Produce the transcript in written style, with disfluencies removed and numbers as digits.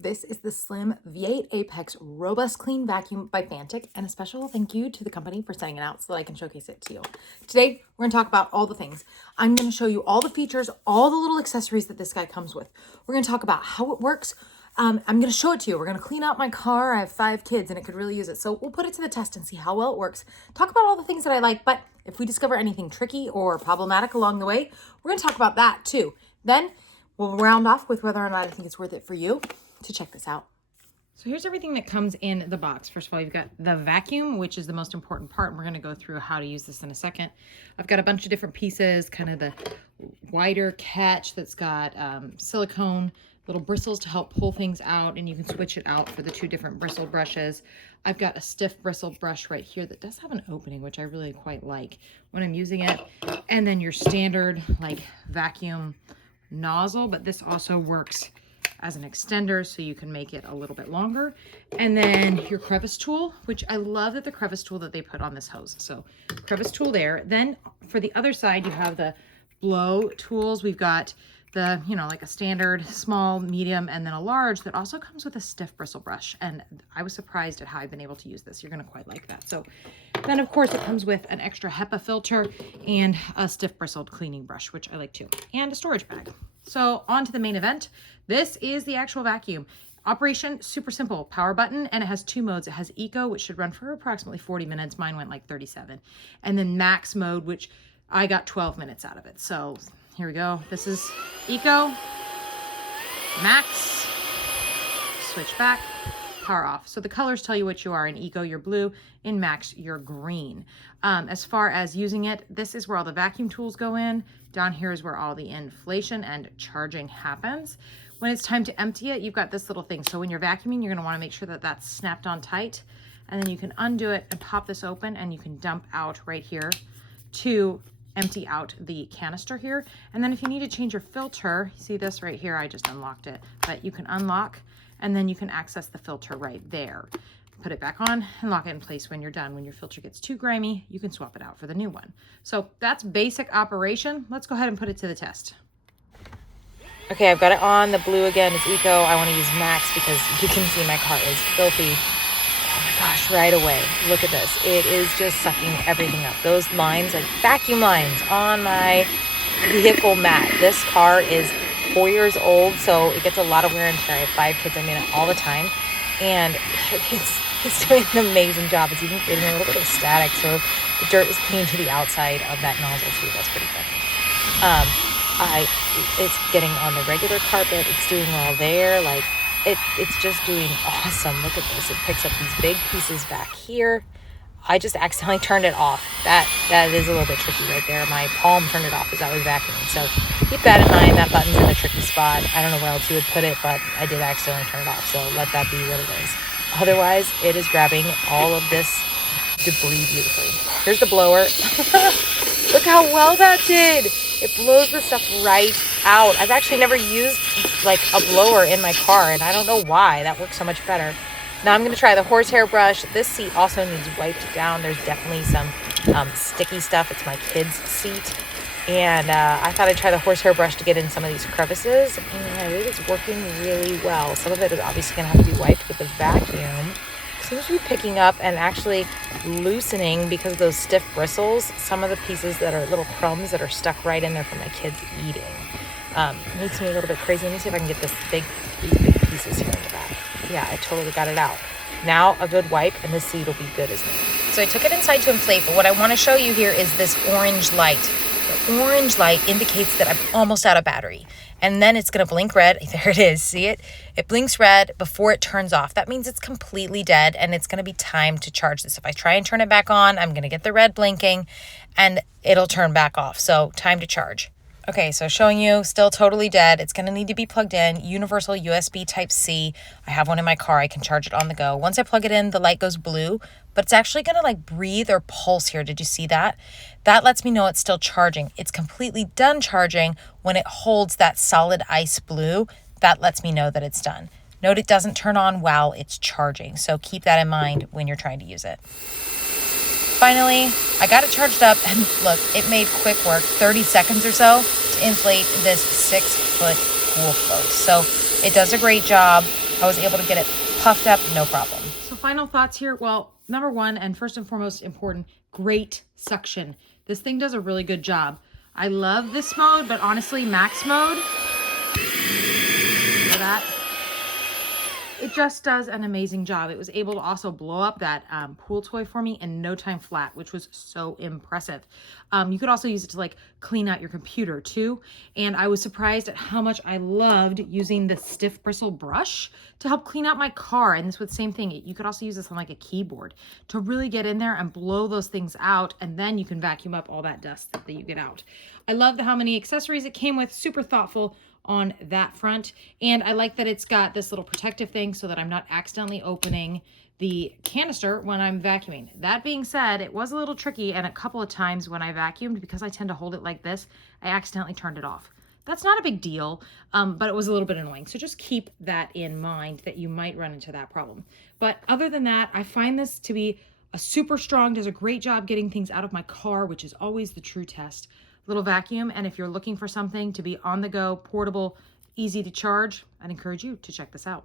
This is the Slim V8 APEX Robust Clean Vacuum by Fanttik, and a special thank you to the company for sending it out so that I can showcase it to you. Today, we're going to talk about all the things. I'm going to show you all the features, all the little accessories that this guy comes with. We're going to talk about how it works. I'm going to show it to you. We're going to clean out my car. I have 5 kids and it could really use it. So we'll put it to the test and see how well it works. Talk about all the things that I like, but if we discover anything tricky or problematic along the way, we're going to talk about that too. Then we'll round off with whether or not I think it's worth it for you to check this out. So here's everything that comes in the box. First of all, you've got the vacuum, which is the most important part. And we're going to go through how to use this in a second. I've got a bunch of different pieces, kind of the wider catch that's got silicone, little bristles to help pull things out, and you can switch it out for the 2 different bristle brushes. I've got a stiff bristle brush right here that does have an opening, which I really quite like when I'm using it. And then your standard like vacuum nozzle, but this also works as an extender, so you can make it a little bit longer. And then your crevice tool, which I love that the crevice tool that they put on this hose. So crevice tool there. Then for the other side, you have the blow tools. We've got the, like a standard, small, medium, and then a large that also comes with a stiff bristle brush. And I was surprised at how I've been able to use this. You're going to quite like that. So then of course it comes with an extra HEPA filter and a stiff bristled cleaning brush, which I like too, and a storage bag. So on to the main event. This is the actual vacuum. Operation, super simple. Power button, and it has 2 modes. It has Eco, which should run for approximately 40 minutes. Mine went like 37. And then Max mode, which I got 12 minutes out of it. So here we go. This is Eco, Max, switch back, power off. So the colors tell you what you are. In Eco, you're blue. In Max, you're green. As far as using it, this is where all the vacuum tools go in. Down here is where all the inflation and charging happens. When it's time to empty it, you've got this little thing. So when you're vacuuming, you're going to want to make sure that that's snapped on tight. And then you can undo it and pop this open, and you can dump out right here to empty out the canister here. And then if you need to change your filter, you see this right here, I just unlocked it, but you can unlock, and then you can access the filter right there. Put it back on and lock it in place when you're done. When your filter gets too grimy, you can swap it out for the new one. So that's basic operation. Let's go ahead and put it to the test. Okay, I've got it on. The blue again is Eco. I want to use Max because you can see my car is filthy. Oh my gosh, right away. Look at this. It is just sucking everything up. Those lines, like vacuum lines on my vehicle mat. This car is 4 years old, so it gets a lot of wear and tear. I have 5 kids. I'm in it all the time. And it's doing an amazing job. It's even creating a little bit of static, so the dirt is clean to the outside of that nozzle too. That's pretty fun. It's getting on the regular carpet. It's doing all there. Like it's just doing awesome. Look at this. It picks up these big pieces back here. I just accidentally turned it off. That is a little bit tricky right there. My palm turned it off as I was vacuuming. So keep that in mind. That button's in a tricky spot. I don't know where else you would put it, but I did accidentally turn it off. So let that be what it is. Otherwise, it is grabbing all of this debris beautifully. Here's the blower. Look how well that did. It blows the stuff right out. I've actually never used like a blower in my car, and I don't know why. That works so much better. Now I'm going to try the horsehair brush. This seat also needs wiped down. There's definitely some sticky stuff. It's my kid's seat. And I thought I'd try the horsehair brush to get in some of these crevices. And it is working really well. Some of it is obviously going to have to be wiped with the vacuum. Seems to be picking up and actually loosening because of those stiff bristles. Some of the pieces that are little crumbs that are stuck right in there from my kids eating. Makes me a little bit crazy. Let me see if I can get these big pieces here in the back. Yeah, I totally got it out. Now a good wipe and the seat will be good as new. So I took it inside to inflate, but what I want to show you here is this orange light. The orange light indicates that I'm almost out of battery. And then it's going to blink red. There it is. See it? It blinks red before it turns off. That means it's completely dead and it's going to be time to charge this. If I try and turn it back on, I'm going to get the red blinking and it'll turn back off. So time to charge. Okay, so showing you, still totally dead. It's going to need to be plugged in, universal USB Type-C. I have one in my car. I can charge it on the go. Once I plug it in, the light goes blue, but it's actually going to like breathe or pulse here. Did you see that? That lets me know it's still charging. It's completely done charging when it holds that solid ice blue. That lets me know that it's done. Note it doesn't turn on while it's charging, so keep that in mind when you're trying to use it. Finally, I got it charged up, and look, it made quick work, 30 seconds or so, to inflate this 6-foot cool flows. So it does a great job. I was able to get it puffed up, no problem. So final thoughts here. Well, number one, and first and foremost important, great suction. This thing does a really good job. I love this mode, but honestly, max mode, for that, it just does an amazing job. It was able to also blow up that pool toy for me in no time flat, which was so impressive. You could also use it to like clean out your computer too. And I was surprised at how much I loved using the stiff bristle brush to help clean out my car. And this was the same thing. You could also use this on like a keyboard to really get in there and blow those things out. And then you can vacuum up all that dust that you get out. I love how many accessories it came with, super thoughtful on that front. And I like that it's got this little protective thing so that I'm not accidentally opening the canister when I'm vacuuming. That being said, it was a little tricky, and a couple of times when I vacuumed, because I tend to hold it like this, I accidentally turned it off. That's not a big deal, but it was a little bit annoying. So just keep that in mind that you might run into that problem. But other than that, I find this to be a super strong, does a great job getting things out of my car, which is always the true test. Little vacuum, and if you're looking for something to be on the go, portable, easy to charge, I'd encourage you to check this out.